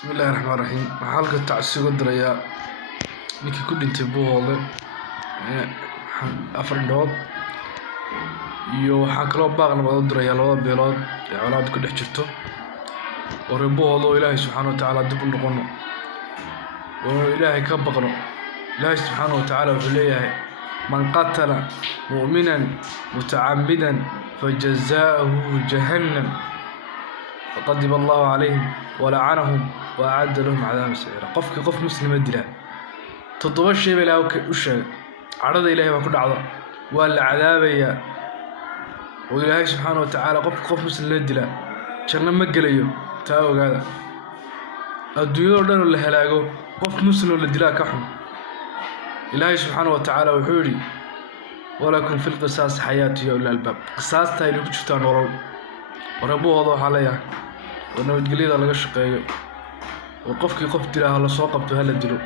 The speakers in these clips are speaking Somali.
بسم الله الرحمن الرحيم حالك تعسيق الدريا ninkii ku dhintay Buuhoole afar indhood iyo waxa kale oo baaqna wada diraya labada beelood ee colaad ku dhex jirto oo reer Buuhoole oo Ilaahay subxaanahu wa ta'aala dib u noqono oo Ilaahay ka baqno. Ilaahay subxaanahu wa ta'aala wuxuu leeyahay man qatala mu'minan mutacammidan fajazaa'uhu jahannam faqadiba Allahu calayhim wala'anahum wa'adda lahum 'adaaban sa'iira. qofkii qof muslima dila toddoba shay baa Ilaahay u sheegay carada Ilaahay baa ku dhacda waa la cadaabaya oo Ilaahay subxaanahu wa ta'aala qof muslim la dila janno ma gelayo taa ogaada. adduunyada dhan oo la halaago qof muslim la dila ka xun. Ilaahay subxaanahu wa ta'aala wuxuu yiri walakum fil qisas hayatu ya ulal albab qisaasta ay ku jirtaa nolol warabuhooda waxa la yahay oo nabadgelyada laga shaqeeyo oo qofkii qof dilaa la soo qabto hala dilo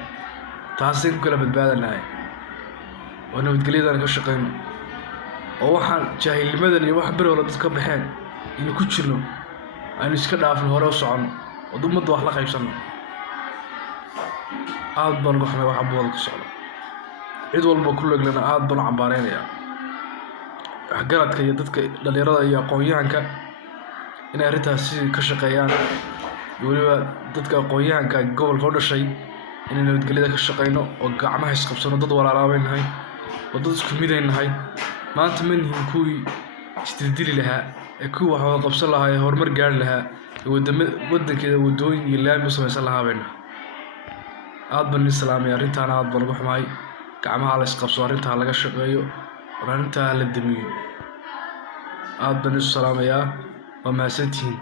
taasi ku kala badbaadanahay oo nabadgelyada laga shaqeeyo oo waxaan jaahilnimadan iyo wax bir wala dadka baxeen in ku jirno aynu iska dhaafin hore u socono oo ummadda wax la qaybsano aad baan uga xumay waxa buuhoole ka socda cid walba ku laglana aad baan u cambaareynaya waxgaradka iyo dadka dhalinyarada iyo aqoon-yahanka inay arrintaasi ka shaqeeyaan waliba dadka aqoon-yahanka gobolka u dhashay inay nabadgelyada ka shaqeyno oo gacmaha isqabsano dad walaalaabaynahay oo dad isku midaynahay maanta ma nihin kuwii isdildili lahaa ee kuwii wax wada qabsan lahaa ee horumar gaari lahaa waddankeeda waddooyin iyo laami u samaysan lahaa bayna aad baan islaamay arrintaana aad baan uga xumahay gacmaha la isqabso arrintaa laga shaqeeyo arrintaa la damiyo aad baan isu salaamayaa waa mahadsantihiin.